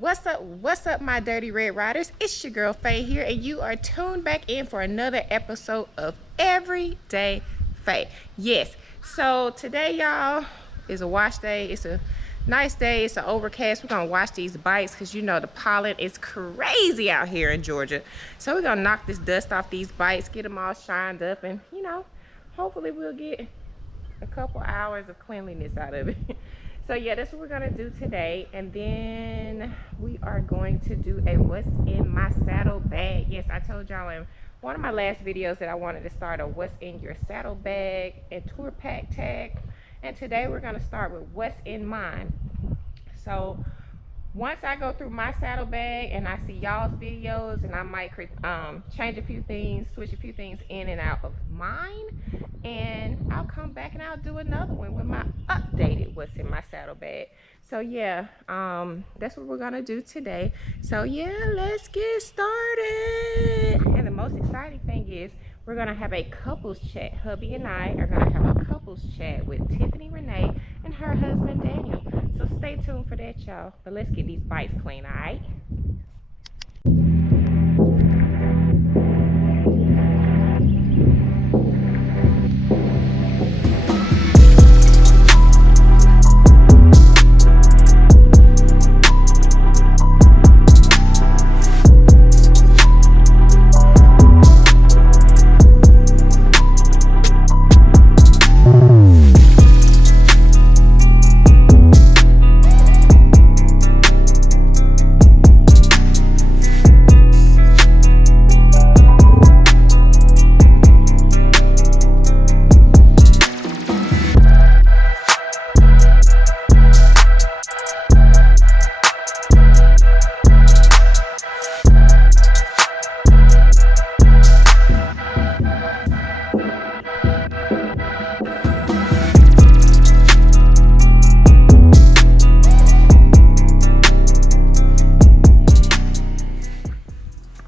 what's up, my dirty red riders? It's your girl Faye here, and you are tuned back in for another episode of Everyday Faye. Yes, so today, y'all, is a wash day. It's a nice day. It's an overcast. We're gonna wash these bikes because you know the pollen is crazy out here in Georgia. So we're gonna knock this dust off these bikes, get them all shined up, and you know, hopefully we'll get a couple hours of cleanliness out of it. So yeah, that's what we're gonna do today, and then we are going to do a what's in my saddle bag. Yes, I told y'all in one of my last videos that I wanted to start a what's in your saddle bag and tour pack tag, and today we're gonna start with what's in mine. So once I go through my saddle bag and I see y'all's videos, and I might change a few things, switch a few things in and out of mine, and I'll come back and I'll do another one with my updated what's in my saddle bag. So yeah, that's what we're gonna do today. So yeah, let's get started. And the most exciting thing is we're gonna have a couples chat. Hubby and I are gonna have a couples chat with Tiffany Renee and her husband Daniel. So stay tuned for that, y'all. But let's get these bikes clean, all right?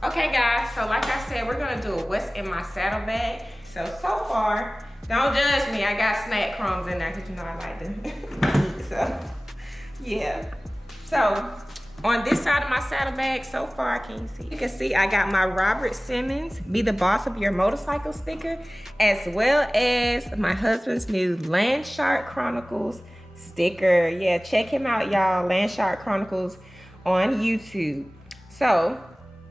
Okay guys, so like I said, we're gonna do a what's in my saddle bag. So far, don't judge me, I got snack crumbs in there because you know I like them. So yeah, so on this side of my saddle bag so far, can you see? You can see I got my Robert Simmons Be the Boss of Your Motorcycle sticker, as well as my husband's new Landshark Chronicles sticker. Yeah, check him out, y'all. Landshark Chronicles on YouTube. So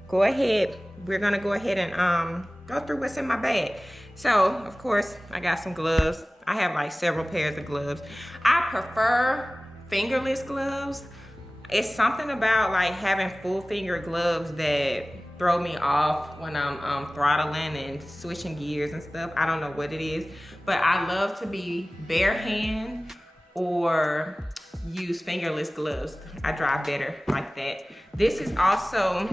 go ahead, we're gonna go ahead and go through what's in my bag. So of course I got some gloves. I have like several pairs of gloves. I prefer fingerless gloves. It's something about like having full finger gloves that throw me off when I'm throttling and switching gears and stuff. I don't know what it is, but I love to be bare hand or use fingerless gloves. I drive better like that. This is also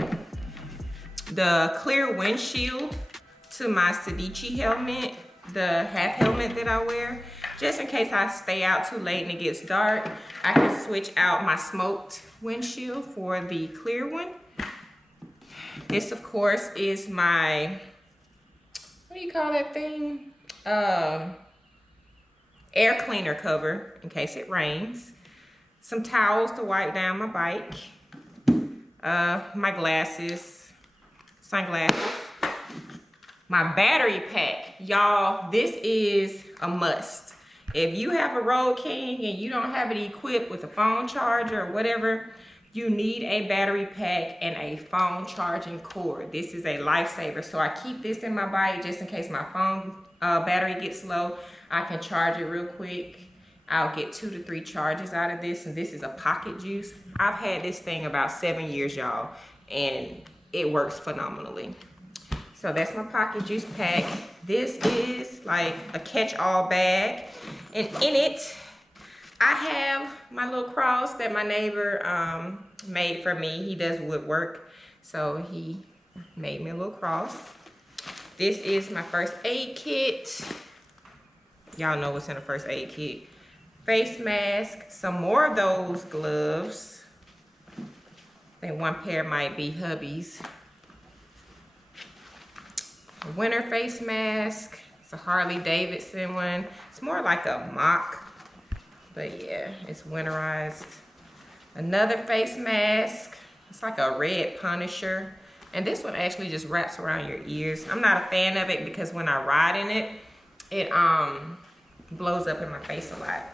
the clear windshield to my Sedici helmet, the half helmet that I wear. Just in case I stay out too late and it gets dark, I can switch out my smoked windshield for the clear one. This of course is my, what do you call that thing? Air cleaner cover in case it rains. Some towels to wipe down my bike. My glasses, sunglasses. My battery pack. Y'all, this is a must. If you have a Road King and you don't have it equipped with a phone charger or whatever, you need a battery pack and a phone charging cord. This is a lifesaver. So I keep this in my bike just in case my phone battery gets low. I can charge it real quick. I'll get 2 to 3 charges out of this, and this is a pocket juice. I've had this thing about 7 years, y'all, and it works phenomenally. So that's my pocket juice pack. This is like a catch-all bag, and in it, I have my little cross that my neighbor made for me. He does woodwork, so he made me a little cross. This is my first aid kit. Y'all know what's in a first aid kit. Face mask, some more of those gloves. I think one pair might be hubby's. A winter face mask. It's a Harley-Davidson one. It's more like a mock, but yeah, it's winterized. Another face mask. It's like a red Punisher. And this one actually just wraps around your ears. I'm not a fan of it because when I ride in it, it blows up in my face a lot.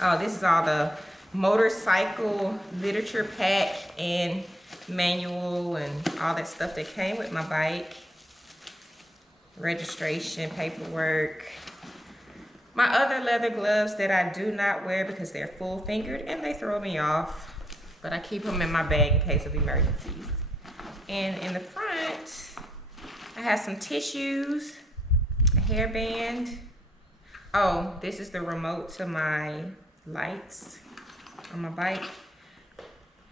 Oh, this is all the motorcycle literature pack and manual and all that stuff that came with my bike. Registration, paperwork. My other leather gloves that I do not wear because they're full fingered and they throw me off. But I keep them in my bag in case of emergencies. And in the front, I have some tissues, a hairband. Oh, this is the remote to my lights on my bike.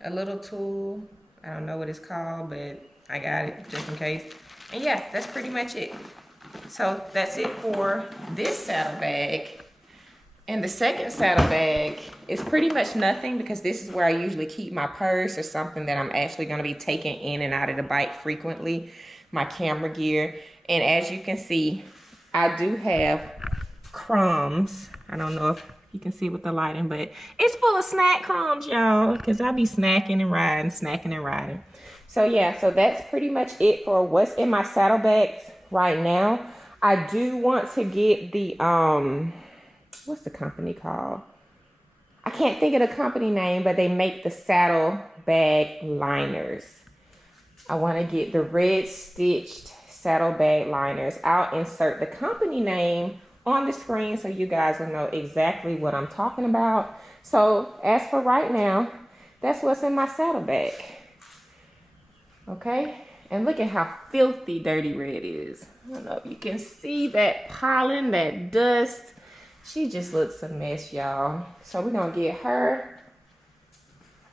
A little tool. I don't know what it's called, but I got it just in case. And yeah, that's pretty much it. So that's it for this saddlebag. And the second saddlebag is pretty much nothing because this is where I usually keep my purse or something that I'm actually going to be taking in and out of the bike frequently, my camera gear. And as you can see, I do have crumbs. I don't know if you can see with the lighting, but it's full of snack crumbs, y'all, because I be snacking and riding, snacking and riding. So yeah, so that's pretty much it for what's in my saddlebags right now. I do want to get the, what's the company called? I can't think of the company name, but they make the saddlebag liners. I want to get the red stitched saddlebag liners. I'll insert the company name on the screen so you guys will know exactly what I'm talking about. So as for right now, that's what's in my saddlebag. Okay, and look at how filthy Dirty Red is. I don't know if you can see that pollen, that dust. She just looks a mess, y'all. So we're gonna get her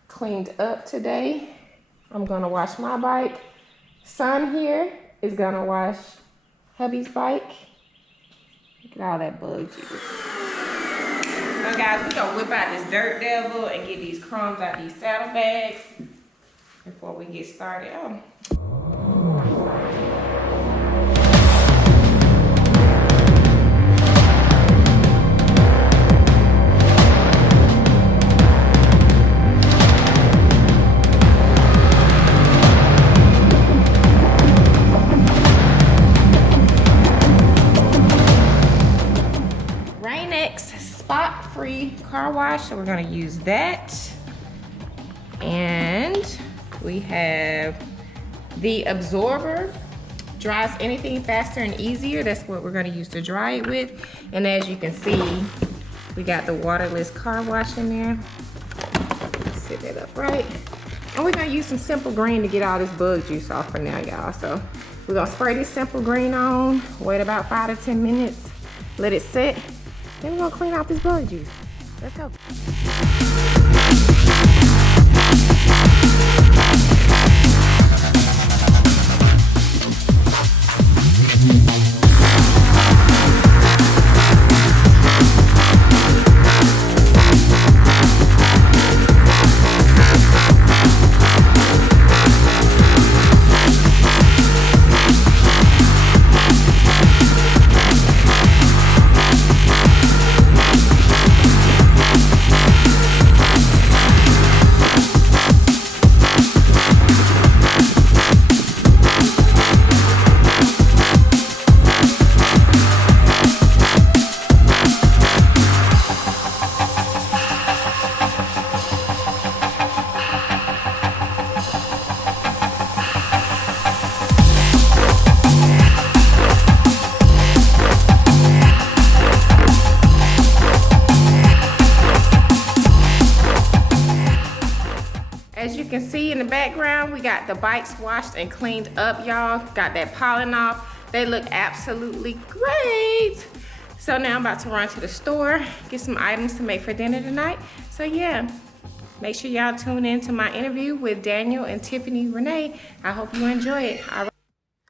cleaned up today. I'm gonna wash my bike. Son here is gonna wash hubby's bike. Look at all that bug juice. So guys, we're gonna whip out this dirt devil and get these crumbs out these saddlebags before we get started. Oh. Spot-free car wash, so we're going to use that. And we have the absorber, dries anything faster and easier. That's what we're going to use to dry it with. And as you can see, we got the waterless car wash in there. Set that up right. And we're going to use some Simple Green to get all this bug juice off for now, y'all. So we're going to spray this Simple Green on, wait about 5 to 10 minutes, let it sit. Then we're gonna clean out this bug juice. Let's go. As you can see in the background, we got the bikes washed and cleaned up, y'all. Got that pollen off. They look absolutely great. So now I'm about to run to the store, get some items to make for dinner tonight. So yeah, make sure y'all tune in to my interview with Daniel and Tiffany Renee. I hope you enjoy it. All right.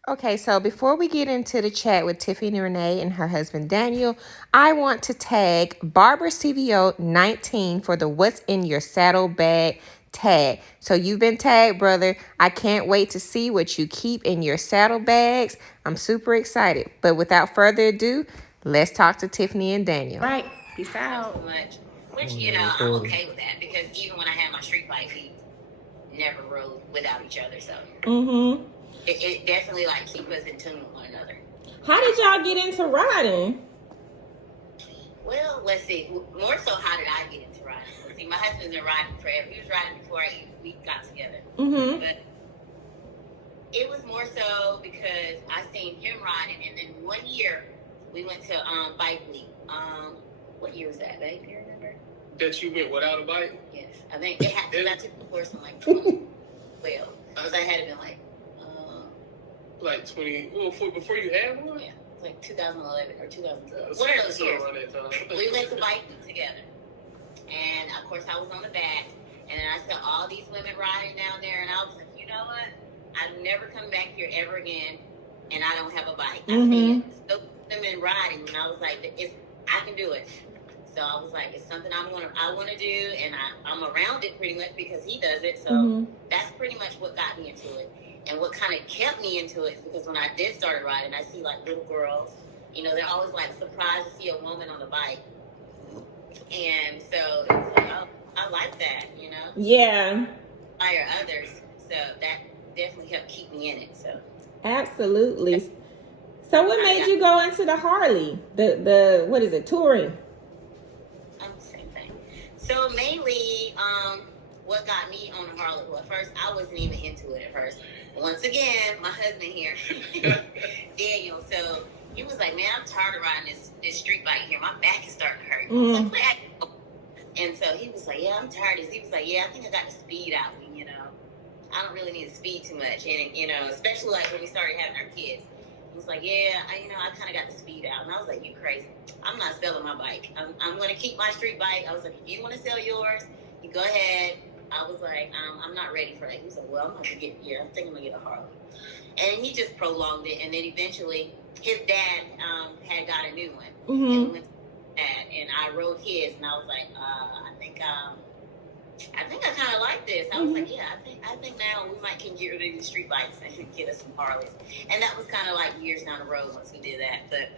Okay, so before we get into the chat with Tiffany Renee and her husband Daniel, I want to tag Barbara CVO 19 for the What's in Your Saddlebag tag. So you've been tagged, brother. I can't wait to see what you keep in your saddlebags. I'm super excited. But without further ado, let's talk to Tiffany and Daniel. All right, peace out. Which, you know, I'm okay with that because even when I had my street bike, we never rode without each other. So it definitely like keep us in tune with one another. How did y'all get into riding? Well, let's see. More so, how did I get into riding? Let's see, my husband's been riding forever. He was riding before we got together. But it was more so because I seen him riding, and then one year we went to bike week. What year was that, babe? Do you remember? That you went without a bike? Yes, I think it had to. I took the course in like 2012. So I had to been like 20. Well, before you had one? Yeah, it's like 2011 or 2012. One of those years. We went to bike week together, and of course I was on the back, and then I saw all these women riding down there, and I was like, you know what? I'm never coming back here ever again, and I don't have a bike. I seen so women riding, and I was like, I can do it. So I was like, it's something I want to do, and I'm around it pretty much because he does it. So that's pretty much what got me into it. And what kind of kept me into it is because when I did start riding, I see like little girls, you know, they're always like surprised to see a woman on a bike. And so it was like, oh, I like that, you know? Yeah. Inspire others. So that definitely helped keep me in it. So absolutely. So what made you go into the Harley? The what is it, touring? Same thing. So mainly, what got me on the Harley? Well, at first I wasn't even into it at first. Once again, my husband here, Daniel. So he was like, "Man, I'm tired of riding this street bike here. My back is starting to hurt." I was like, "Where?" And so he was like, "Yeah, I'm tired." He was like, "Yeah, I think I got the speed out. You know, I don't really need to speed too much, and you know, especially like when we started having our kids." He was like, "Yeah, I kind of got the speed out." And I was like, "You crazy? I'm not selling my bike. I'm going to keep my street bike." I was like, "If you want to sell yours, you go ahead." I was like, "I'm not ready for that." He was like, "Well, I'm going to get here. I think I'm going to get a Harley." And he just prolonged it. And then eventually his dad had got a new one. And we went to that, and I rode his, and I was like, I think I kind of like this. I was like, yeah, I think now we might can get rid of these street bikes and get us some Harleys. And that was kind of like years down the road once we did that. But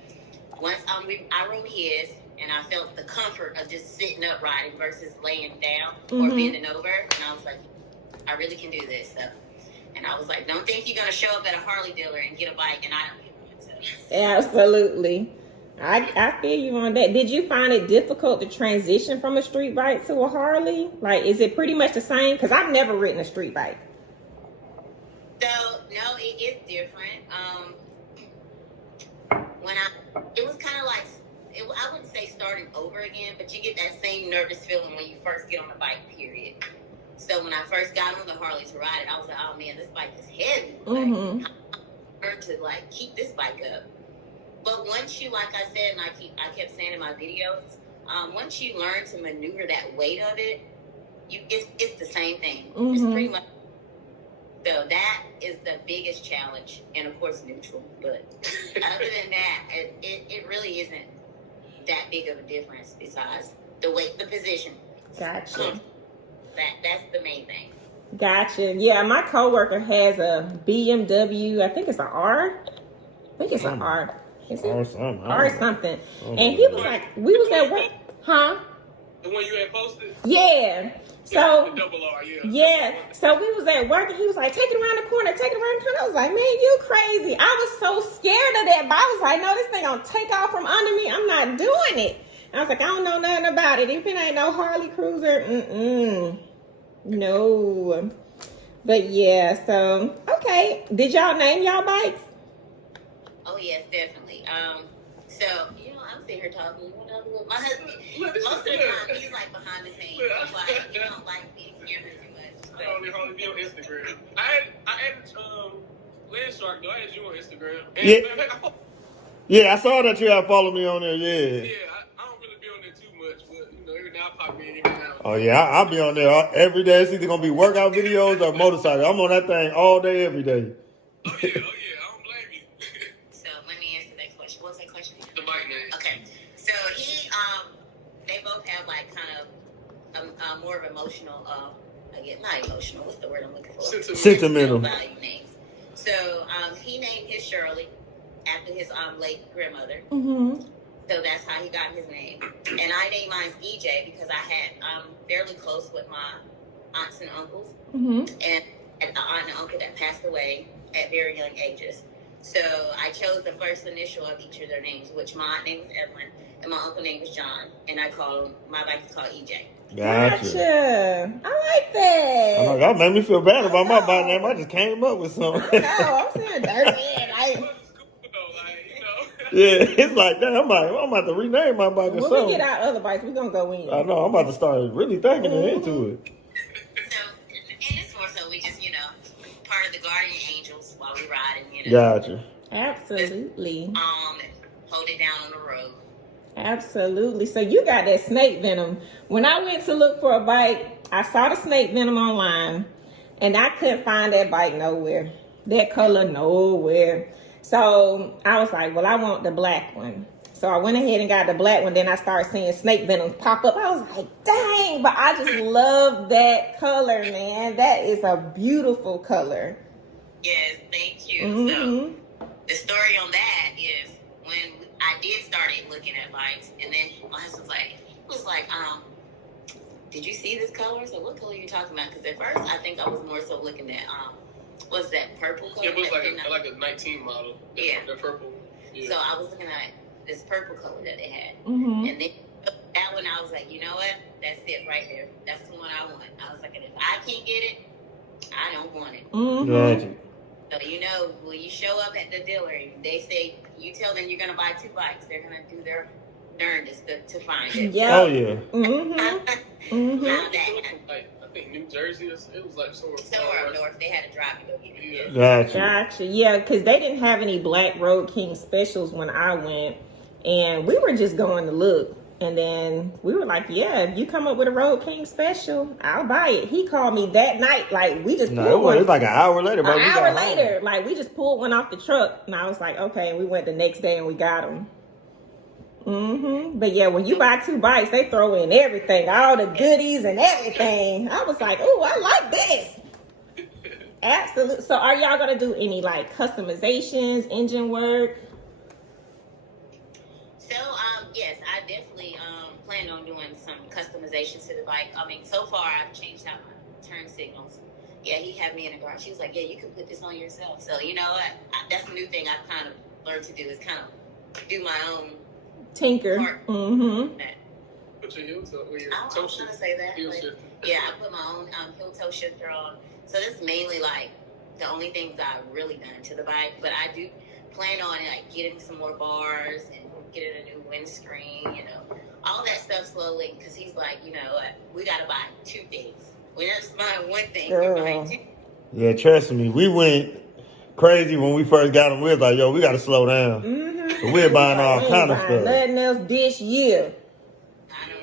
once I rode his, and I felt the comfort of just sitting up riding versus laying down or bending over. And I was like, I really can do this. So, and I was like, don't think you're going to show up at a Harley dealer and get a bike and I don't get one. So. Absolutely. I feel you on that. Did you find it difficult to transition from a street bike to a Harley? Like, is it pretty much the same? Because I've never ridden a street bike. So, no, it is different. It was kind of like, I wouldn't say starting over again, but you get that same nervous feeling when you first get on the bike, period. So when I first got on the Harley to ride it, I was like, oh man, this bike is heavy. Like, how to like keep this bike up. But once you, like I said, and I kept saying in my videos, once you learn to maneuver that weight of it, it's the same thing. It's pretty much. So that is the biggest challenge, and of course neutral. But other than that, it really isn't that big of a difference. Besides the weight, the position. Gotcha. That's the main thing. Gotcha. Yeah, my coworker has a BMW. I think it's an R. I think it's an R. Or something. And he was like, we was at work. Huh? The one you had posted? Yeah. So, the double R, yeah. So we was at work and he was like, take it around the corner, take it around the corner. I was like, man, you crazy. I was so scared of that. But I was like, no, this thing gonna take off from under me. I'm not doing it. I was like, I don't know nothing about it. If it ain't no Harley Cruiser, no. But yeah, so, okay. Did y'all name y'all bikes? Oh, yes, definitely. So, you know, I'm sitting here talking. You want to look? My husband, most of the time, he's like behind the scenes. Like, he don't like being camera too much. I only be on Instagram. I added Landshark, though. I added you on Instagram. And yeah, I saw that you had followed me on there, Yeah, I don't really be on there too much, but, you know, every now I pop in, every now. Oh, yeah, I'll be on there every day. It's either going to be workout videos or motorcycle. I'm on that thing all day, every day. Oh, yeah, I don't blame you. So, let me answer that question. What's that question? The bike name. Okay. So, they both have, like, kind of more of emotional, not emotional, what's the word I'm looking for? Sentimental. Value names. So, he named his Shirley after his late grandmother. So that's how he got his name. And I named mine EJ because I'm fairly close with my aunts and uncles. Mm-hmm. And an aunt and uncle that passed away at very young ages. So I chose the first initial of each of their names, which my aunt name was Evelyn and my uncle name was John. And my bike is called EJ. Gotcha. I like that. Oh, y'all made me feel bad about my bike name. I just came up with something. No, I'm saying dirty. Yeah, it's like that. I'm about to rename my bike or When something. we get our other bikes, we're going to go in. I know. I'm about to start really thinking into it. So, and it's more so we just, part of the guardian angels while we riding, Gotcha. Absolutely. Hold it down on the road. Absolutely. So you got that snake venom. When I went to look for a bike, I saw the snake venom online, and I couldn't find that bike nowhere. That color nowhere. So I was like, well, I want the black one. So I went ahead and got the black one. Then I started seeing snake venom pop up. I was like, dang, but I just love that color, man. That is a beautiful color. Yes, thank you. Mm-hmm. So the story on that is when I did start looking at bikes, and then my husband was like, did you see this color? So what color are you talking about? Because at first I think I was more so looking at what's that purple color? Yeah, it was like a 19 model. Yeah, the purple. Yeah. So I was looking at this purple color that they had, Mm-hmm. and then that one I was like, you know what? That's it right there. That's the one I want. I was like, and if I can't get it, I don't want it. Mm-hmm. Gotcha. So when you show up at the dealer, they say you tell them you're gonna buy 2 bikes. They're gonna do their darndest to find it. Yeah. Oh, yeah. Mm-hmm. Mm-hmm. Found that. I think New Jersey. It was like Somewhere up north, they had to drive to go get it. Gotcha. Gotcha. Yeah, because they didn't have any Black Road King specials when I went. And we were just going to look. And then we were like, yeah, if you come up with a Road King special, I'll buy it. He called me that night. Like, we just pulled one. It was like an hour later. An hour later. Like, we just pulled one off the truck. And I was like, okay. And we went the next day and we got them. Mm-hmm. But yeah, when you buy 2 bikes, they throw in everything. All the goodies and everything. I was like, oh, I like this. Absolutely. So are y'all going to do any, like, customizations, engine work? So, yes, I definitely plan on doing some customizations to the bike. I mean, so far, I've changed out my turn signals. Yeah, he had me in the garage. She was like, yeah, you can put this on yourself. So, you know what? That's a new thing I've kind of learned to do is kind of do my own tinker. Mm-hmm. Put your heel toe. I was going to say that. Yeah, I put my own heel toe shifter on. So this is mainly like the only things I've really done to the bike. But I do plan on like getting some more bars and getting a new windscreen, all that stuff slowly. Because he's like, we got to buy 2 things. We're not just buying one thing. We're buying 2. Yeah, trust me. We went crazy when we first got them. We was like, yo, we got to slow down. Mm-hmm. So we're buying all kind of stuff. Nothing else this year. I know.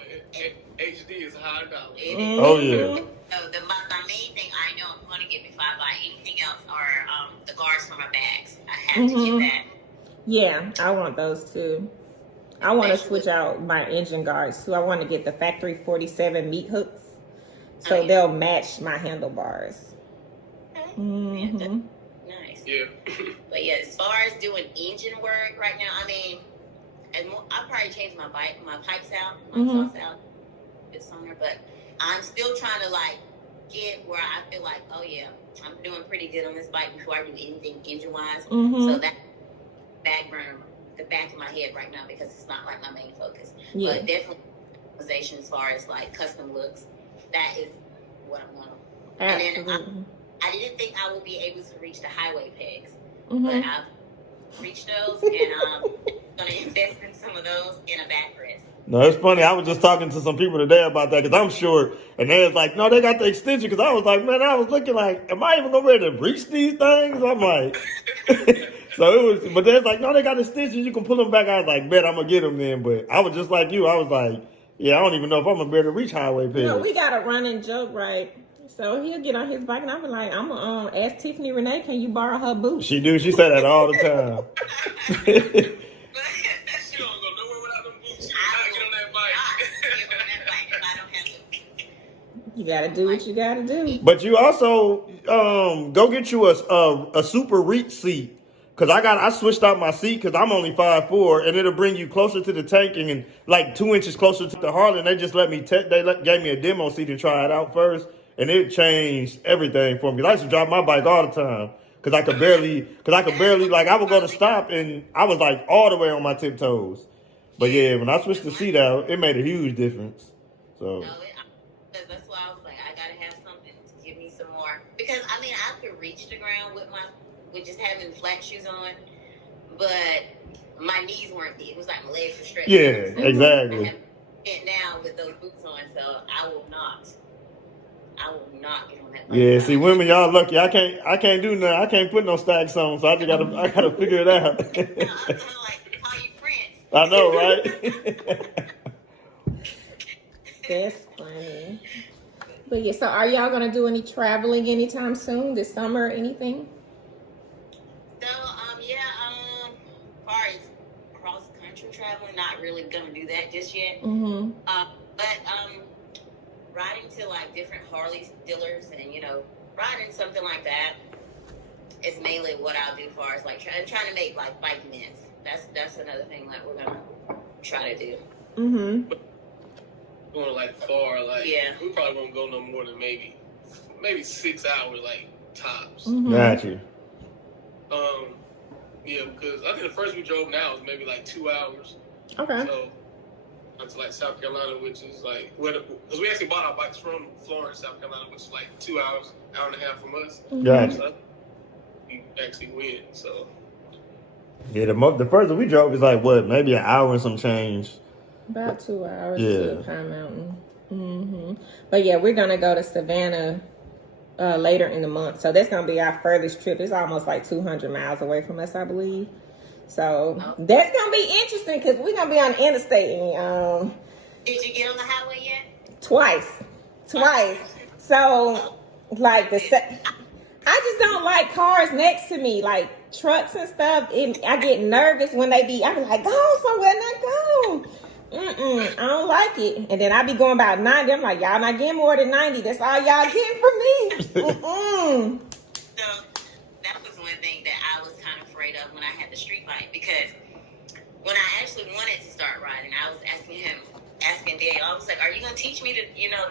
HD is $100. Mm-hmm. Oh, yeah. So my main thing I know I'm going to get before I buy anything else are the guards for my bags. I have to get that. Yeah, I want those too. I want to switch out my engine guards too. I want to get the factory 47 meat hooks, so they'll match my handlebars. Okay. Mm-hmm. Yeah, nice. Yeah. But yeah, as far as doing engine work right now, I mean, I'll probably change my pipes out, my exhaust out this summer. But I'm still trying to like get where I feel like, oh yeah, I'm doing pretty good on this bike before I do anything engine wise. So that back burner, the back of my head right now because it's not like my main focus. Yeah. But definitely customization as far as like custom looks, that is what I'm going to. And then I didn't think I would be able to reach the highway pegs, but I've reached those, and I'm going to invest in some of those in a backrest. No, it's funny. I was just talking to some people today about that because I'm short, and they was like, no, they got the extension. Because I was like, man, I was looking like, am I even going to be able to reach these things? I'm like, so it was, but they're like, no, they got extensions. You can pull them back. I was like, bet I'm going to get them then. But I was just like you. I was like, yeah, I don't even know if I'm going to be able to reach highway pegs. No, we got a running joke, right? So he'll get on his bike, and I'm like, I'm going to ask Tiffany Renee, can you borrow her boots? She do. She say that all the time. She don't go nowhere without them boots. She will not get on that bike. If I don't have to. You got to do what you got to do. But you also go get you a super reach seat Cause I switched out my seat because I'm only 5'4", and it'll bring you closer to the tank and like 2 inches closer to the Harley. And they just let me gave me a demo seat to try it out first, and it changed everything for me. I used to drive my bike all the time because I could barely like I would go to stop and I was like all the way on my tiptoes. But yeah, when I switched the seat out, it made a huge difference. So. No, that's why I was like, I gotta have something to give me some more, because I mean I could reach the ground with just having flat shoes on, but my knees weren't. It was like my legs were stretched. Yeah, so exactly. I have it now with those boots on, so I will not get on that bike. Yeah, see, women, y'all lucky. I can't do nothing. I can't put no stacks on, so I gotta figure it out. I'm gonna like call you Prince. I know, right? That's funny. But yeah, so are y'all gonna do any traveling anytime soon, this summer or anything? So, as far as cross-country traveling, not really gonna do that just yet. Mm-hmm. But riding to like different Harleys dealers and, riding something like that is mainly what I'll do as far as like trying to make like bike events. That's another thing that we're gonna try to do. Mm-hmm. Going like far, like Yeah. we probably won't go no more than maybe 6 hours, like tops. Mm-hmm. Gotcha. Yeah, because I think the first we drove now was maybe like 2 hours. Okay. So to like South Carolina, which is like because we actually bought our bikes from Florence, South Carolina, which is like 2 hours, hour and a half from us. Gotcha. So we actually win. So Yeah, the further we drove is like what, maybe an hour and some change. About 2 hours Yeah. to Pine Mountain. Mm-hmm. But yeah, we're gonna go to Savannah later in the month, so that's gonna be our furthest trip. It's almost like 200 miles away from us, I believe. So that's gonna be interesting because we're gonna be on the interstate. And, Did you get on the highway yet? twice. So like I just don't like cars next to me, like trucks and stuff. I get nervous when I be like, go somewhere, not go. I don't like it. And then I be going about 90. I'm like, y'all not getting more than 90. That's all y'all getting from me. So that was one thing that I was kind of afraid of when I had the street bike, because when I actually wanted to start riding, I was asking Daniel, I was like, are you going to teach me to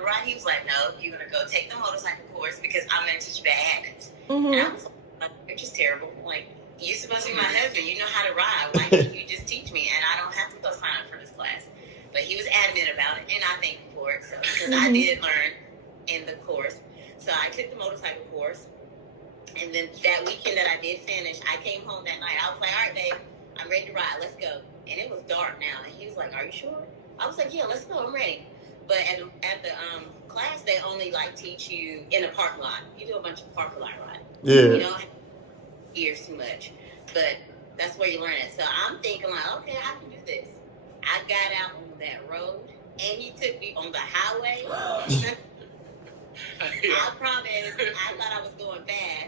ride? He was like, no, you're going to go take the motorcycle course because I'm going to teach you bad habits. And I was like, you're just terrible. Like, you're supposed to be my husband. You know how to ride. Why can't you just teach me? And I don't have to go sign up for this class. But he was adamant about it, and I thank him for it. So, because I did learn in the course. So I took the motorcycle course. And then that weekend that I did finish, I came home that night. I was like, all right, babe, I'm ready to ride. Let's go. And it was dark now. And he was like, are you sure? I was like, yeah, let's go. I'm ready. But at the class, they only like teach you in a parking lot. You do a bunch of parking lot riding. Yeah. You don't have ears too much. But that's where you learn it. So I'm thinking like, okay, I can do this. I got out on that road, and he took me on the highway. I promise, I thought I was going fast,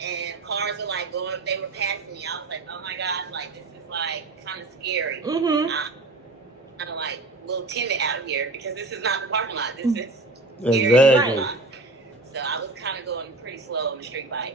and cars were like they were passing me. I was like, oh my gosh, like this is like kind of scary. I'm kind of like a little timid out here because this is not the parking lot. This is scary parking lot. So I was kind of going pretty slow on the street bike.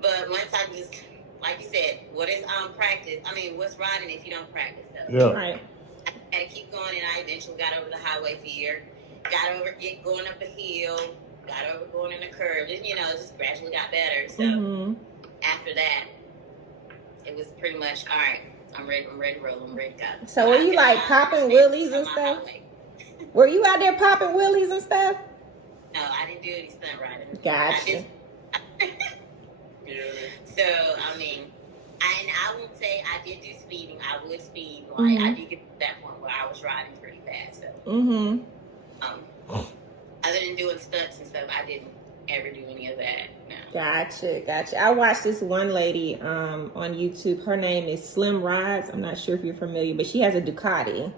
But once I just, like you said, what is practice? I mean, what's riding if you don't practice stuff? Yeah. Right. I had to keep going, and I eventually got over the highway fear. Got over going up a hill. Got over going in a curve. And, it just gradually got better. So after that, it was pretty much, all right, I'm ready to roll. I'm ready to go. So were you like popping wheelies and stuff? Were you out there popping wheelies and stuff? No, I didn't do any stunt riding. Gotcha. yeah. So, I mean, I won't say I did do speeding. I would speed. Like, I did get to that point where I was riding pretty fast. So, other than doing stunts and stuff, I didn't ever do any of that. No. Gotcha. I watched this one lady on YouTube. Her name is Slim Rides. I'm not sure if you're familiar, but she has a Ducati.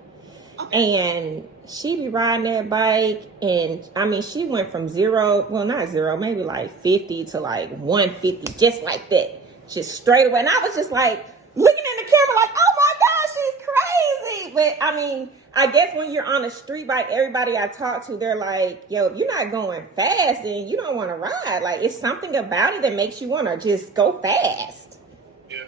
Okay. And she be riding that bike, and I mean, she went from not zero, maybe like 50 to like 150, just like that, just straight away. And I was just like looking in the camera, like, oh my gosh, she's crazy. But I mean, I guess when you're on a street bike, everybody I talk to, they're like, yo, if you're not going fast, then you don't want to ride. Like, it's something about it that makes you want to just go fast. Yeah.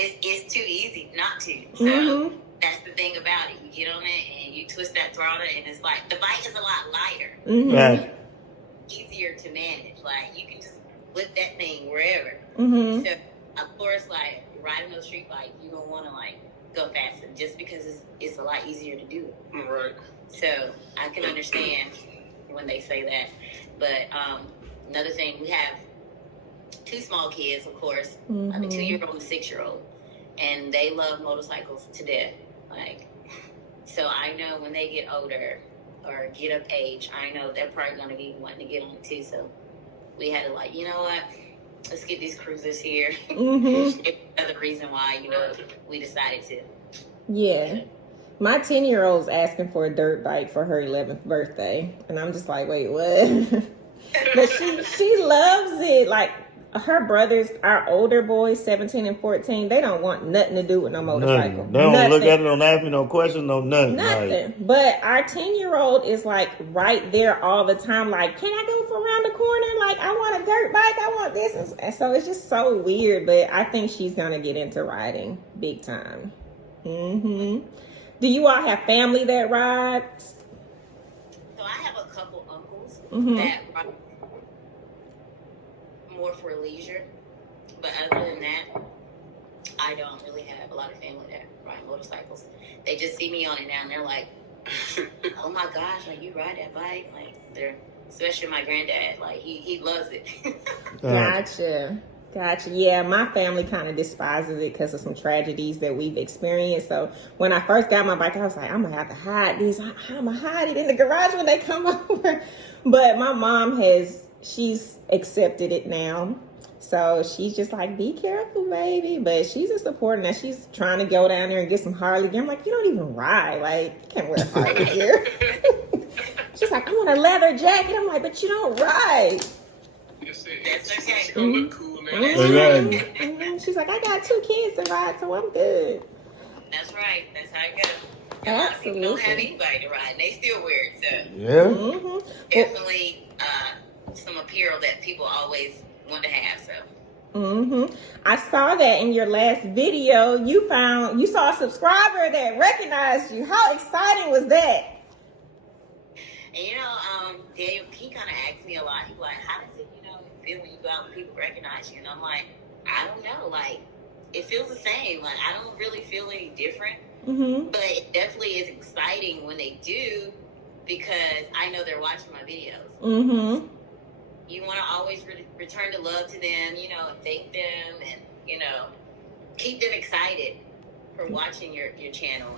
it's too easy not to. So that's the thing about it. You get on it and you twist that throttle, and it's like the bike is a lot lighter, Right. easier to manage. Like you can just whip that thing wherever. So of course, like riding those street bikes, you don't want to like go faster just because it's a lot easier to do it. Right. So I can understand when they say that. But another thing, we have 2 small kids, of course, a 2-year-old and a 6-year-old, and they love motorcycles to death. Like, so I know when they get older or get of age, I know they're probably going to be wanting to get on it too. So we had to like, you know what? Let's get these cruisers here. Another reason why, you know, we decided to. Yeah. My 10-year-old's asking for a dirt bike for her 11th birthday. And I'm just like, wait, what? But she loves it. Like, her brothers, our older boys, 17 and 14, they don't want nothing to do with no motorcycle. Nothing. They don't look at it, don't ask me no questions, no nothing. Nothing. Like, but our 10-year-old is like right there all the time. Like, can I go for around the corner? Like, I want a dirt bike. I want this. And so it's just so weird. But I think she's going to get into riding big time. Do you all have family that rides? So I have a couple uncles that ride more for leisure, but other than that, I don't really have a lot of family that ride motorcycles. They just see me on it now, and they're like, "Oh my gosh, like you ride that bike?" Like they're, especially my granddad, like he loves it. Gotcha. Yeah, my family kind of despises it because of some tragedies that we've experienced. So when I first got my bike, I was like, I'm going to have to hide these. I'm going to hide it in the garage when they come over. But my mom she's accepted it now. So she's just like, be careful, baby. But she's a supporter now. She's trying to go down there and get some Harley gear. I'm like, you don't even ride. Like, you can't wear Harley gear. She's like, I want a leather jacket. I'm like, but you don't ride. That's okay. It's gonna look cool now. She's like, I got 2 kids to ride, so I'm good. That's right. That's how it goes. A lot of people don't have anybody to ride, and they still wear it. So yeah. definitely some apparel that people always want to have. So I saw that in your last video. You saw a subscriber that recognized you. How exciting was that? And you know, Daniel, he kind of asked me a lot. He's like, how does it, feel when you go out and people recognize you? And I'm like, I don't know. Like, it feels the same. Like, I don't really feel any different. But it definitely is exciting when they do, because I know they're watching my videos. You want to always return the love to them, and thank them, and, keep them excited for watching your channel.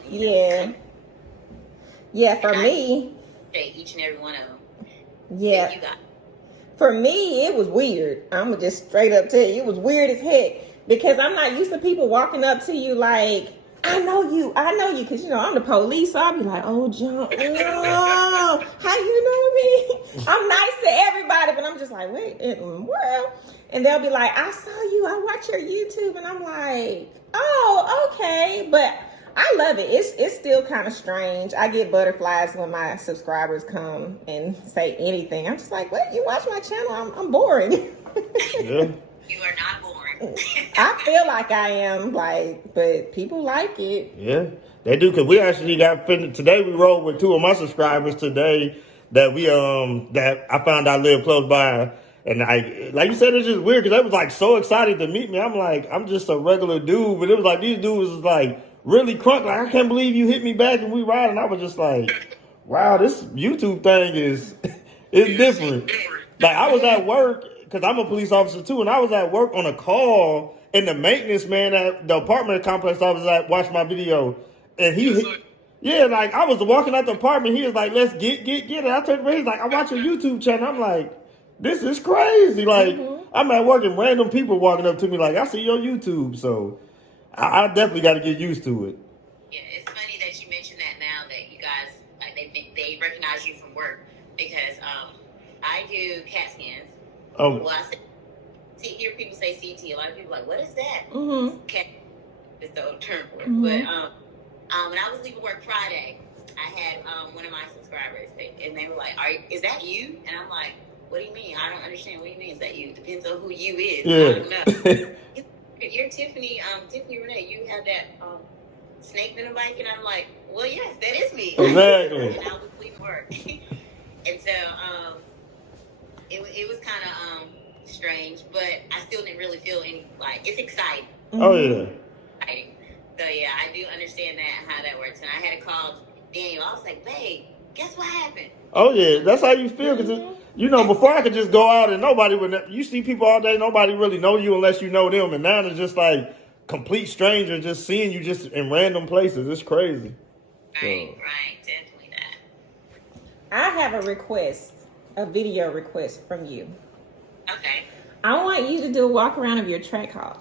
Yeah, for me. Each and every one of them. Yeah. You got. For me, it was weird. I'm going to just straight up tell you, it was weird as heck. Because I'm not used to people walking up to you like, I know you. Because, I'm the police. So I'll be like, oh, John, how you know me? I'm nice to everybody, but I'm just like, wait, well. And they'll be like, I saw you. I watch your YouTube. And I'm like, oh, okay. But I love it. It's still kind of strange. I get butterflies when my subscribers come and say anything. I'm just like, what? You watch my channel? I'm boring. Yeah. You are not boring. I feel like I am, but people like it. Yeah, they do, because we actually got finished. Today we rode with 2 of my subscribers today that that I found out live close by. And like you said, it's just weird because they was like so excited to meet me. I'm like, I'm just a regular dude. But it was like, these dudes was like really crunk. Like, I can't believe you hit me back and we ride. And I was just like, wow, this YouTube thing is different. Like, I was at work, because I'm a police officer too, and I was at work on a call, and the maintenance man at the apartment complex I was at watched my video, and like I was walking out the apartment, he was like, let's get it. I turned around, he's like, I watch your YouTube channel. I'm like, this is crazy. Like, I'm at work and random people walking up to me like, I see your YouTube, so I definitely got to get used to it. Yeah, it's funny that you mentioned that now, that you guys, like, they recognize you from work, because I do CAT scans. Oh. Well, hear people say CT. A lot of people are like, what is that? CAT is the old term for it. But when I was leaving work Friday, I had one of my subscribers, and they were like, is that you? And I'm like, what do you mean? I don't understand. What do you mean? Is that you? Depends on who you is. Yeah. I don't know. you're Tiffany, Tiffany Renee, you have that snake venom bike, and I'm like, well, yes, that is me. Exactly. And I was leaving work, and so it was kind of strange, but I still didn't really feel any like it's exciting. Oh yeah. Exciting. So yeah, I do understand that how that works, and I had to call Daniel. I was like, babe, guess what happened? Oh yeah, that's how you feel. Cause before I could just go out and nobody would. You see people all day, nobody really know you unless you know them. And now it's just like complete strangers just seeing you just in random places. It's crazy. Right, definitely that. I have a request, a video request from you. Okay. I want you to do a walk around of your track hawk.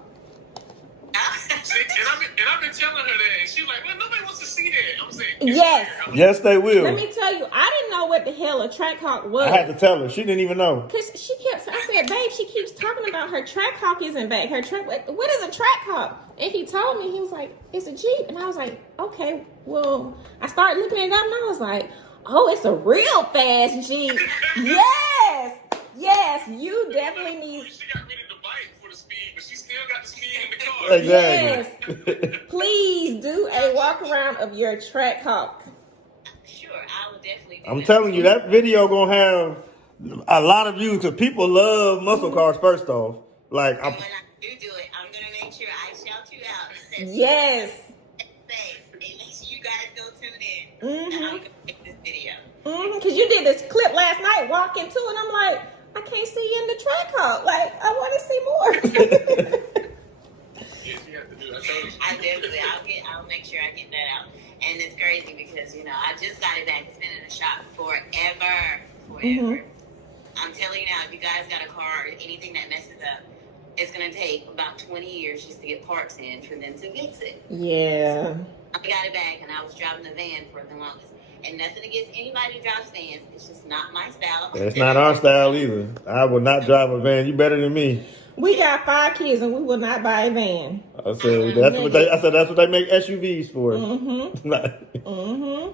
See, and I've been telling her that, and she's like, well, nobody wants to see that. I'm saying, Yes. Yes, they will. Let me tell you, I didn't know what the hell a track hawk was. I had to tell her. She didn't even know. Cause I said, babe, she keeps talking about her track hawk isn't back. Her track, what is a track hawk? And he told me, he was like, it's a Jeep. And I was like, okay, well, I started looking it up and I was like, oh, it's a real fast Jeep. Yes, you definitely need. She got rid of the bike for the speed, but she still got the speed in the car. Exactly. Yes. Please do a walk around of your track hawk. Sure, I will definitely do I'm that. telling you, that video gonna have a lot of views because people love muscle cars. First off, like And when I do it, I'm gonna make sure I shout you out. And say, Yes. and make sure you guys go tune in. Mm-hmm. And I'm gonna make this video. Because you did this clip last night walking too, and I'm like, I can't see you in the track hawk. Like, I want to see more. Yes, you have to do it. I told you. I'll make sure I get that out. And it's crazy because, I just got it back. It's been in the shop forever. Mhm. I'm telling you now, if you guys got a car or anything that messes up, it's going to take about 20 years just to get parts in for them to fix it. Yeah. I got it back, and I was driving the van for the longest. And nothing against anybody who drives vans. It's just not my style. it's not our style either. I will not drive a van. You better than me. We got 5 kids, and we will not buy a van. I said that's what they make SUVs for. Mm-hmm. So,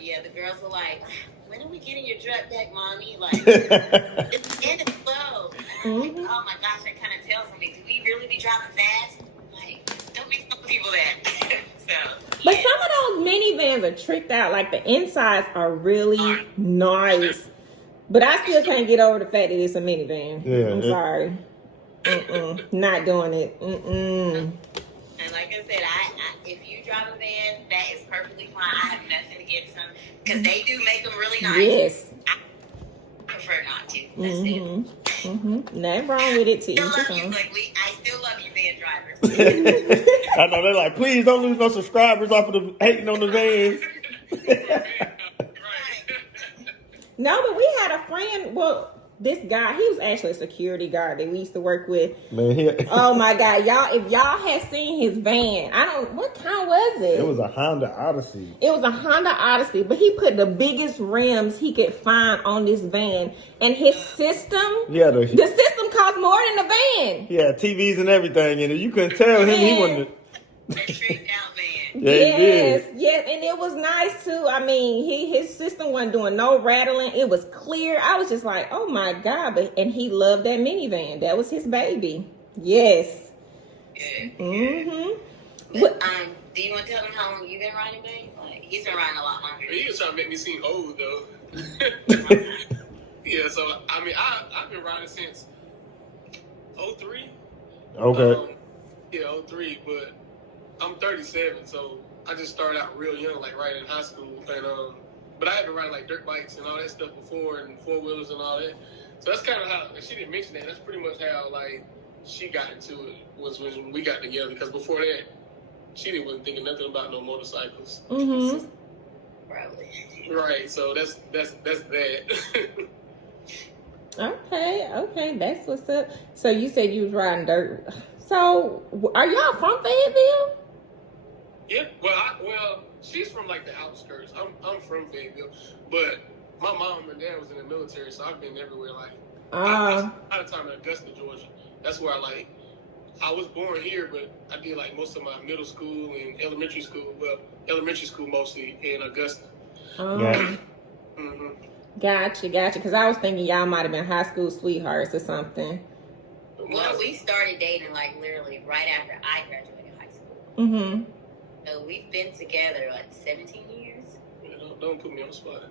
yeah, the girls were like, when are we getting your truck back, Mommy? Like, it's getting slow. And I'm like, oh my gosh, that kind of tells me, do we really be driving fast? Like, don't be telling people that. But some of those minivans are tricked out. Like, the insides are really nice. But I still can't get over the fact that it's a minivan. Yeah, I'm sorry. Not doing it. And like I said, I if you drive a van, that is perfectly fine. I have nothing against them because they do make them really nice. Yes. I prefer not to. That's it. Nothing wrong with it. To each Still his love you, own. but I still love you, van drivers. I know they're like, please don't lose no subscribers off of the hating on the vans. No, but we had a friend. Well, this guy, he was actually a security guard that we used to work with. Man, Oh my God, y'all! If y'all had seen his van, what kind was it? it was a Honda Odyssey. It was a Honda Odyssey, but he put the biggest rims he could find on this van, and his system. Yeah, the system cost more than the van. Yeah, TVs and everything in it. You couldn't tell him he wasn't. A tricked out van. Yeah, he did. Yes, and it was nice too. I mean, his system wasn't doing no rattling. It was clear. I was just like, oh my God! And he loved that minivan. That was his baby. Yes. Good. What? Do you want to tell him how long you've been riding, babe? Like, he's been riding a lot longer. He was trying to make me seem old, though. Yeah, so, I mean, I've been riding since 03. Okay. Yeah, 03, but I'm 37, so I just started out real young, like right in high school. And but I had been riding like dirt bikes and all that stuff before, and 4-wheelers and all that. So that's kind of how, and she didn't mention that. That's pretty much how like she got into it was when we got together. Because before that, she wasn't thinking nothing about no motorcycles. Mm-hmm. Probably. Right. So that's that. Okay, that's what's up. So you said you was riding dirt. So are y'all from Fayetteville? Yeah. Well, she's from like the outskirts. I'm from Fayetteville, but my mom and dad was in the military, so I've been everywhere. Like I spent a lot of time in Augusta, Georgia. That's where I was born here, but I did like most of my middle school and elementary school. Well, elementary school mostly in Augusta. Yeah. Gotcha. Because I was thinking y'all might have been high school sweethearts or something. Well, we started dating like literally right after I graduated high school. Mm-hmm. So we've been together like 17 years. Don't put me on the spot.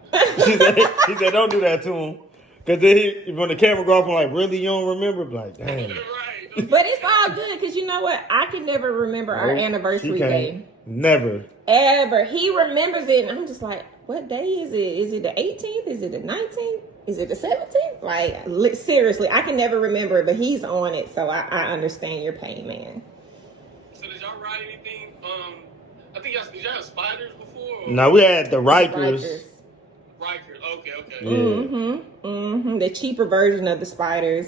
He said, don't do that to him. Because then when the camera go off, I'm like, really, you don't remember? Like, dang. Right. But it's all good because you know what? I can never remember our anniversary day. Never. Ever. He remembers it, and I'm just like, what day is it? Is it the 18th? Is it the 19th? Is it the 17th? Like, seriously, I can never remember it, but he's on it, so I understand your pain, man. So did y'all ride anything? I think did y'all have spiders before? Or? No, we had the Rikers. Rikers. Okay. Yeah. Mm-hmm. The cheaper version of the spiders.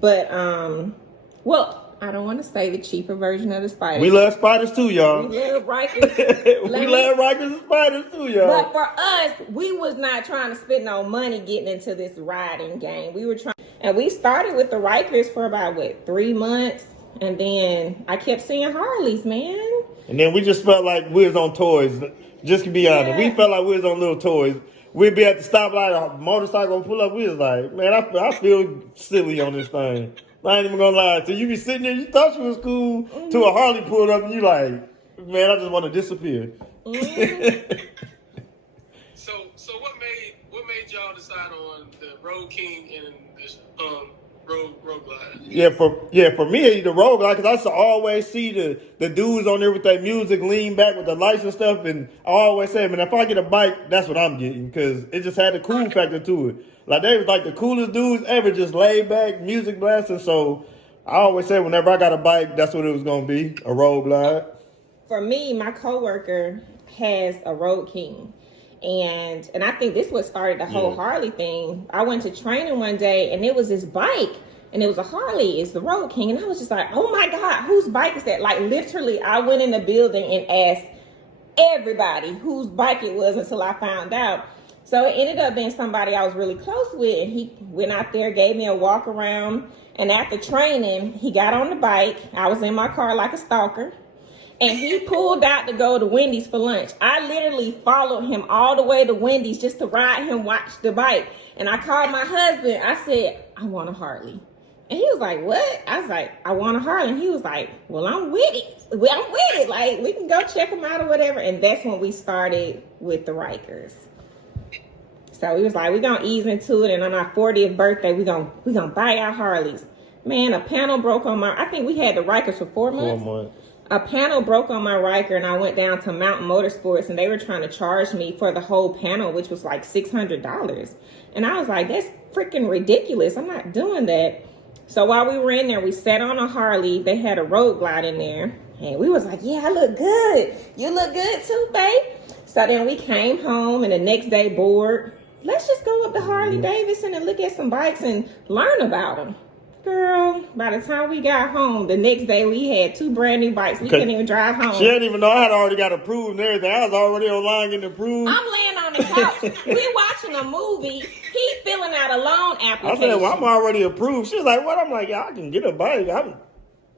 But, well, I don't want to say the cheaper version of the spiders. We love spiders too, y'all. We love Rikers. We love Rikers and spiders too, y'all. But for us, we was not trying to spend no money getting into this riding game. We were trying, and we started with the Rikers for about 3 months, and then I kept seeing Harleys, man. And then we just felt like we was on toys. Just to be honest, we felt like we was on little toys. We'd be at the stoplight, a motorcycle pull up. We was like, man, I feel silly on this thing. I ain't even gonna lie. So you be sitting there, you thought you was cool, till a Harley pulled up, and you like, man, I just want to disappear. So what made y'all decide on the Road King and this Road Glider? Yeah, for me, the Road Glider, because I used to always see the dudes on there with their music, lean back with the lights and stuff, and I always say, man, if I get a bike, that's what I'm getting, because it just had the cool factor to it. Like, they was like the coolest dudes ever, just laid back, music blasting. So I always say whenever I got a bike, that's what it was going to be, a Road Glide. For me, my coworker has a Road King. And I think this what started the whole Harley thing. I went to training one day, and it was this bike. And it was a Harley. It's the Road King. And I was just like, oh, my God, whose bike is that? Like, literally, I went in the building and asked everybody whose bike it was until I found out. So it ended up being somebody I was really close with. And he went out there, gave me a walk around. And after training, he got on the bike. I was in my car like a stalker. And he pulled out to go to Wendy's for lunch. I literally followed him all the way to Wendy's just to ride him, watch the bike. And I called my husband. I said, I want a Harley. And he was like, what? I was like, I want a Harley. And he was like, well, I'm with it. Well, I'm with it. Like, we can go check them out or whatever. And that's when we started with the Rikers. So we was like, we're going to ease into it. And on our 40th birthday, we're gonna buy our Harleys. Man, a panel broke on I think we had the Rikers for 4 months. 4 months. A panel broke on my Riker, and I went down to Mountain Motorsports, and they were trying to charge me for the whole panel, which was like $600. And I was like, that's freaking ridiculous. I'm not doing that. So while we were in there, we sat on a Harley. They had a Road Glide in there. And we was like, yeah, I look good. You look good too, babe. So then we came home, and the next day bored. Let's just go up to Harley-Davidson and look at some bikes and learn about them. Girl, by the time we got home, the next day we had 2 brand new bikes. We couldn't even drive home. She didn't even know I had already got approved and everything. I was already online getting approved. I'm laying on the couch. We watching a movie. He filling out a loan application. I said, well, I'm already approved. She was like, what? I'm like, yeah, I can get a bike.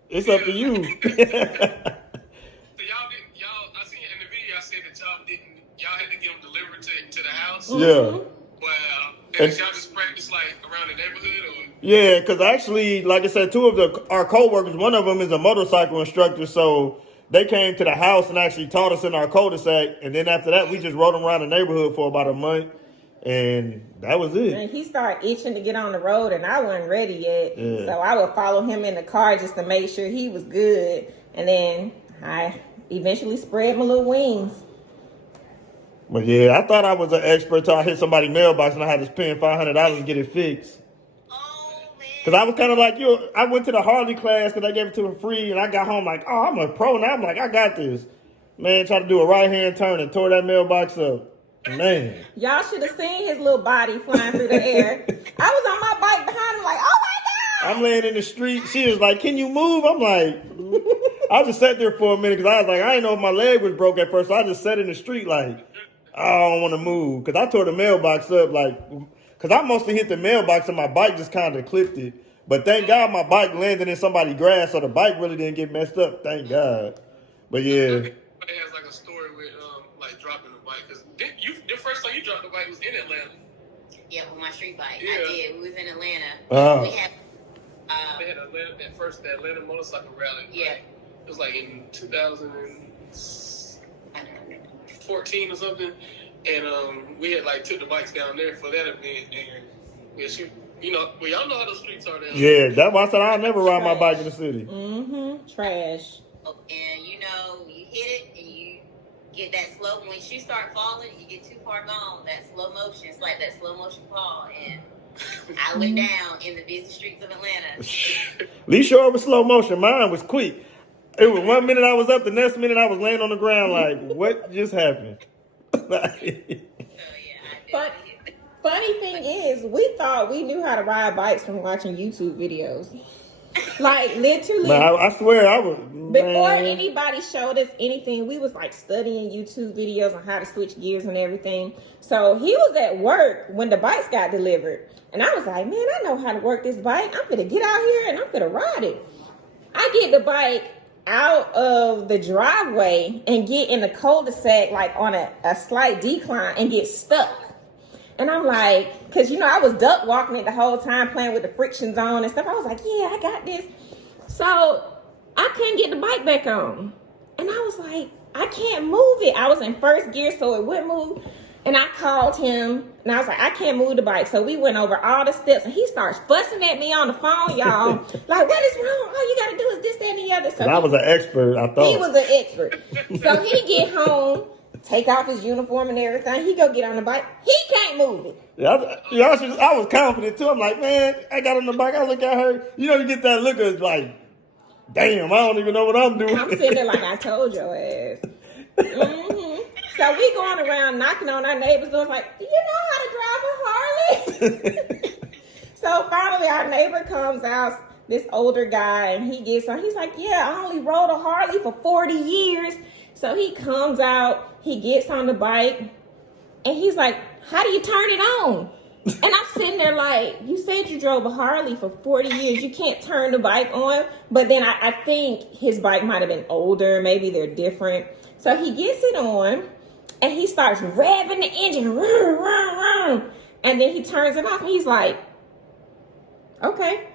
It's up to you. So y'all didn't, I seen in the video, I said that y'all had to get them delivered to the house. Yeah. Well, and y'all just practice like around the neighborhood or? Yeah, because actually, like I said, 2 of our co-workers, one of them is a motorcycle instructor, so they came to the house and actually taught us in our cul-de-sac, and then after that, we just rode them around the neighborhood for about a month, and that was it. And he started itching to get on the road, and I wasn't ready yet, Yeah. so I would follow him in the car just to make sure he was good, and then I eventually spread my little wings. But yeah, I thought I was an expert till I hit somebody's mailbox and I had to spend $500 to get it fixed. Because I was kind of like you. I went to the Harley class because they gave it to me free, and I got home like, oh, I'm a pro now. I'm like, I got this. Man, tried to do a right-hand turn and tore that mailbox up. Man. Y'all should have seen his little body flying through the air. I was on my bike behind him like, oh my God. I'm laying in the street. She was like, can you move? I'm like, I just sat there for a minute because I was like, I didn't know if my leg was broke at first. So I just sat in the street like, I don't want to move. Because I tore the mailbox up like, because I mostly hit the mailbox and my bike just kind of clipped it. But thank God my bike landed in somebody's grass, so the bike really didn't get messed up. Thank God. But yeah. It has like a story with like dropping the bike. Because the first time you dropped the bike was in Atlanta. Yeah, with my street bike. Yeah. I did. We was in Atlanta. They had that Atlanta motorcycle rally. Yeah. Like, it was like in 2014 or something. And we had like took the bikes down there for that event. And yeah, well, y'all know how those streets are there. Yeah, that's why I said I'll never ride my bike in the city. Trash. And you hit it and you get that slow. When you start falling, you get too far gone. That slow motion, it's like that slow motion fall. And I went down in the busy streets of Atlanta. At least yours was slow motion. Mine was quick. It was 1 minute I was up, the next minute I was laying on the ground like, what just happened? But funny thing is, we thought we knew how to ride bikes from watching YouTube videos. Like, literally. Man, I swear I was. Before anybody showed us anything, we was like studying YouTube videos on how to switch gears and everything. So he was at work when the bikes got delivered. And I was like, man, I know how to work this bike. I'm gonna get out here and I'm gonna ride it. I get the bike out of the driveway and get in the cul-de-sac like on a slight decline and get stuck. And I'm like, because I was duck walking it the whole time, playing with the friction zone and stuff. I was like, yeah, I got this. So I couldn't get the bike back on. And I was like, I can't move it. I was in first gear, so it wouldn't move. And I called him, and I was like, I can't move the bike. So we went over all the steps, and he starts fussing at me on the phone, y'all. Like, what is wrong? All you got to do is this, that, and the other. So I was an expert, I thought. He was an expert. So he get home, take off his uniform and everything. He go get on the bike. He can't move it. I was confident, too. I'm like, man, I got on the bike. I look at her. You get that look of like, damn, I don't even know what I'm doing. I'm sitting there like, I told your ass. So we going around knocking on our neighbors' doors like, do you know how to drive a Harley? So finally our neighbor comes out, this older guy, and he gets on. He's like, yeah, I only rode a Harley for 40 years. So he comes out, he gets on the bike, and he's like, how do you turn it on? And I'm sitting there like, you said you drove a Harley for 40 years. You can't turn the bike on. But then I think his bike might have been older. Maybe they're different. So he gets it on, and he starts revving the engine. Vroom, vroom, vroom. And then he turns it off, and he's like, okay.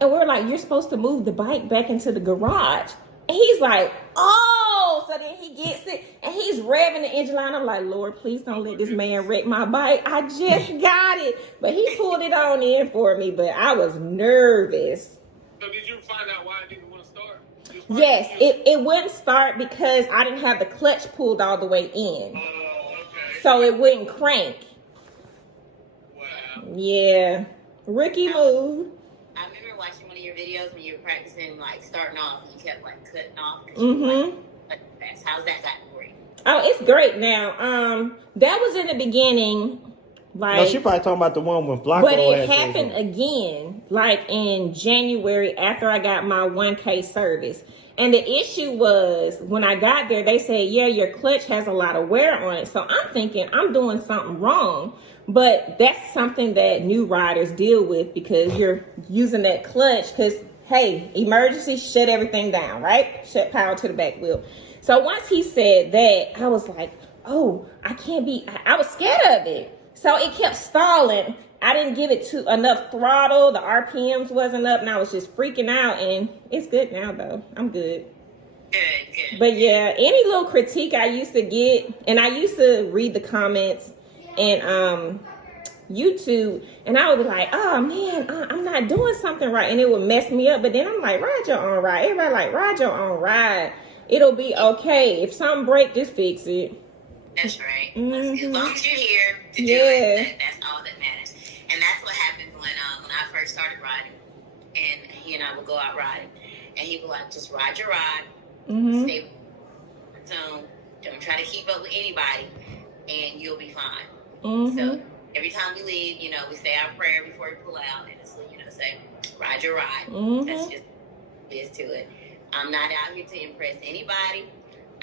And we're like, you're supposed to move the bike back into the garage. And he's like, oh. So then he gets it, and he's revving the engine line. I'm like, Lord, please don't let this man wreck my bike. I just got it. But he pulled it on in for me, but I was nervous. So did you find out why it didn't want to start? Yes, it wouldn't start because I didn't have the clutch pulled all the way in. Oh, okay. So it wouldn't crank. Wow. Yeah. Rookie move. I remember watching one of your videos when you were practicing, like, starting off, and you kept, like, cutting off. How's that gotten for you? Oh, it's great now. That was in the beginning. Like, no, she probably talking about the one with Flacco. but it happened again, like in January after I got my 1K service. And the issue was when I got there, they said, yeah, your clutch has a lot of wear on it. So I'm thinking I'm doing something wrong. But that's something that new riders deal with because you're using that clutch because, hey, emergency, shut everything down, right? Shut power to the back wheel. So once he said that, I was like, oh, I was scared of it. So it kept stalling. I didn't give it enough throttle. The RPMs wasn't up, and I was just freaking out. And it's good now, though. I'm good. Good. But yeah, any little critique I used to get, and I used to read the comments and YouTube, and I would be like, oh man, I'm not doing something right, and it would mess me up. But then I'm like, ride your own ride. Everybody like, ride your own ride. It'll be okay. If something break, just fix it. That's right. As long as you're here to do it, that's all that matters. And that's what happened when I first started riding, and he and I would go out riding, and he would like, just ride your ride, stay so don't try to keep up with anybody, and you'll be fine. So every time we leave, we say our prayer before we pull out, and it's say, ride your ride. That's just is to it. I'm not out here to impress anybody.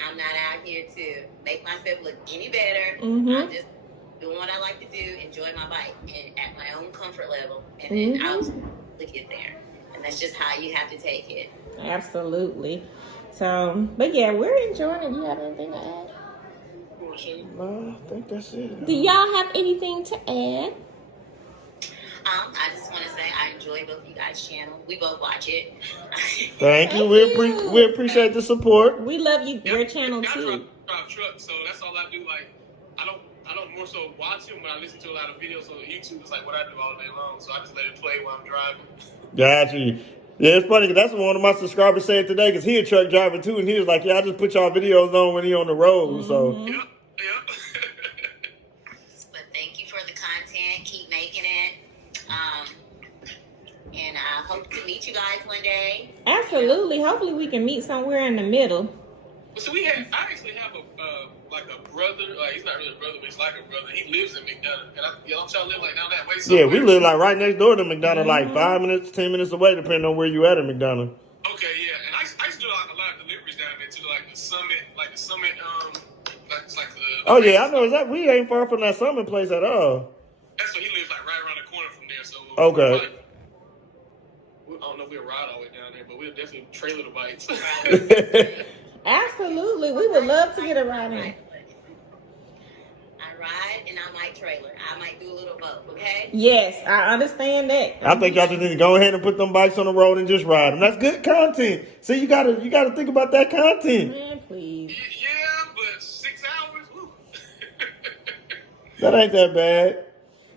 I'm not out here to make myself look any better. I'm just doing what I like to do, enjoy my bike, and at my own comfort level, and then I'll get there. And that's just how you have to take it. Absolutely. So, but yeah, we're enjoying it. You have anything to add? No, I think that's it. Do y'all have anything to add? I just want to say I enjoy enjoy both of you guys' channel. We both watch it. Thank you. We appreciate the support. We love you, your channel I too. drive trucks, so that's all I do. Like, I don't more so watch them, but I listen to a lot of videos on YouTube. It's like what I do all day long, so I just let it play while I'm driving. Got you. Yeah, it's funny because that's what one of my subscribers said today because he a truck driver too, and he was like, "Yeah, I just put y'all videos on when he on the road." So. Yep. But thank you for the content. Keep making it. And I hope to meet you guys one day. Absolutely. Hopefully we can meet somewhere in the middle. So I actually have a brother. He's not really a brother, but he's like a brother. He lives in McDonough, and don't y'all live like down that way? Yeah, we live like right next door to McDonough, like 5 minutes, 10 minutes away, depending on where you at in McDonough. Okay, yeah, and I used to do a lot of deliveries down there to like the Summit, like the. Oh yeah, I know exactly. We ain't far from that Summit place at all. That's where he lives, like right around the corner from there. So Okay. I don't know if we'll ride all the way down there, but we'll definitely trailer the bikes. Absolutely. We would love to get a ride in. I ride and I might trailer. I might do a little both, okay? Yes, I understand that. I think y'all just need to go ahead and put them bikes on the road and just ride them. That's good content. See, you gotta think about that content. Man, please. Yeah, but 6 hours? Woo. That ain't that bad.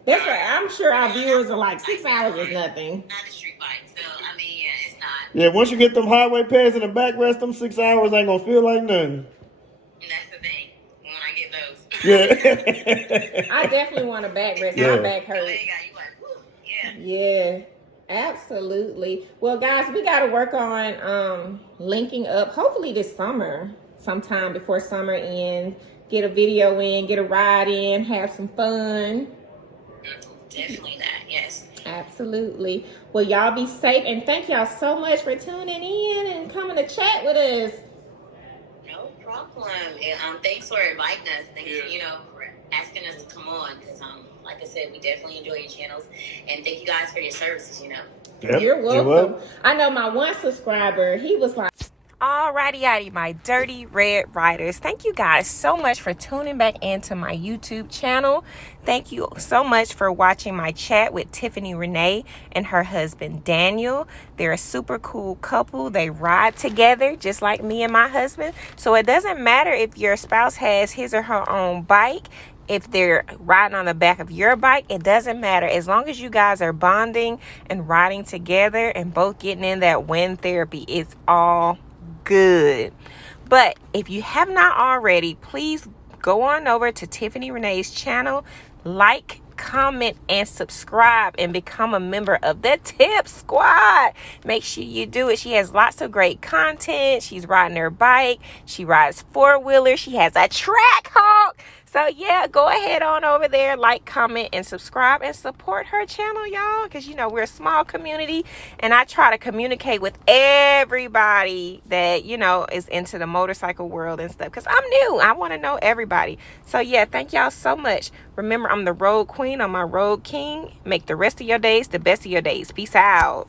That's what I'm sure our viewers are like. 6 hours is nothing. Not a street bike, so I mean, yeah, it's not. Yeah, once you get them highway pads in the backrest, them 6 hours ain't gonna feel like nothing. And that's the thing. When I get those. Yeah. I definitely want a backrest. Yeah. My back hurts. You like, whew, yeah. Yeah, absolutely. Well, guys, we got to work on linking up hopefully this summer, sometime before summer ends. Get a video in, get a ride in, have some fun. Definitely that, yes. Absolutely. Well, y'all be safe, and thank y'all so much for tuning in and coming to chat with us. No problem. And, thanks for inviting us. Thanks, Yeah. for asking us to come on. Because, like I said, we definitely enjoy your channels. And thank you guys for your services, Yep. You're welcome. I know my one subscriber, he was like, alrighty, my dirty red riders. Thank you guys so much for tuning back into my YouTube channel. Thank you so much for watching my chat with Tiffany Renee and her husband Daniel. They're a super cool couple. They ride together just like me and my husband. So it doesn't matter if your spouse has his or her own bike. If they're riding on the back of your bike, it doesn't matter. As long as you guys are bonding and riding together and both getting in that wind therapy, it's all good. But if you have not already, please go on over to Tiffany Renee's channel, like, comment, and subscribe, and become a member of the Tip Squad. Make sure you do it. She has lots of great content. She's riding her bike. She rides four-wheelers. She has a track hawk. So yeah, go ahead on over there, like, comment, and subscribe, and support her channel, y'all, because we're a small community, and I try to communicate with everybody that is into the motorcycle world and stuff, because I'm new. I want to know everybody. So yeah, thank y'all so much. Remember, I'm the road queen. I'm my road king. Make the rest of your days the best of your days. Peace out.